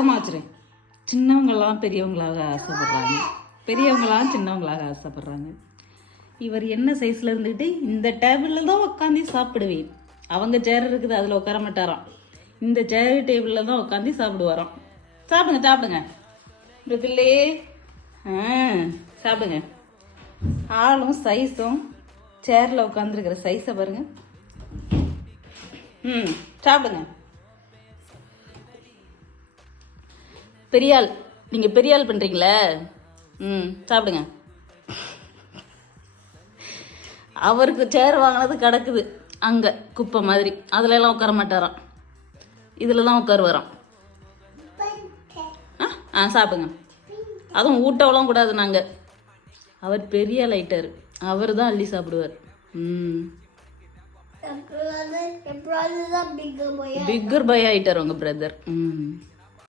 ஓரமாக வச்சிரு. சின்னவங்களாம் பெரியவங்களாக ஆசைப்படுறாங்க. பெரியவங்களாம் சின்னவங்களாக ஆசைப்படுறாங்க. இவர் என்ன சைஸில் இருந்துக்கிட்டு இந்த டேபிளில் தான் உட்காந்து சாப்பிடுவேன். அவங்க சேர் இருக்குது அதில் உட்கார மாட்டாராம். இந்த சேர் டேபிளில் தான் உட்காந்து சாப்பிடுவாராம். சாப்பிடுங்க சாப்பிடுங்க. இந்த பிள்ளையே. ஆ சாப்பிடுங்க. ஆளும் சைஸும் சேரில் உட்காந்துருக்கிற சைஸை பாருங்கள் ம் சாப்பிடுங்க. பெரியாள் நீங்கள் பெரியாள் பண்ணுறீங்களே ம் சாப்பிடுங்க. அவருக்கு சேர் வாங்கினது கிடக்குது அங்கே குப்பை மாதிரி. அதுல எல்லாம் உட்கார மாட்டாராம். இதில் தான் உட்காருவாராம். ஆ ஆ சாப்பிடுங்க. அதுவும் ஊட்டவெல்லாம் கூடாது நாங்கள் அவர் பெரிய லைட்டர் அவர் தான் அள்ளி சாப்பிடுவார். ம். பிக்கர் பை ஆயிட்டார் உங்கள் பிரதர் ம்.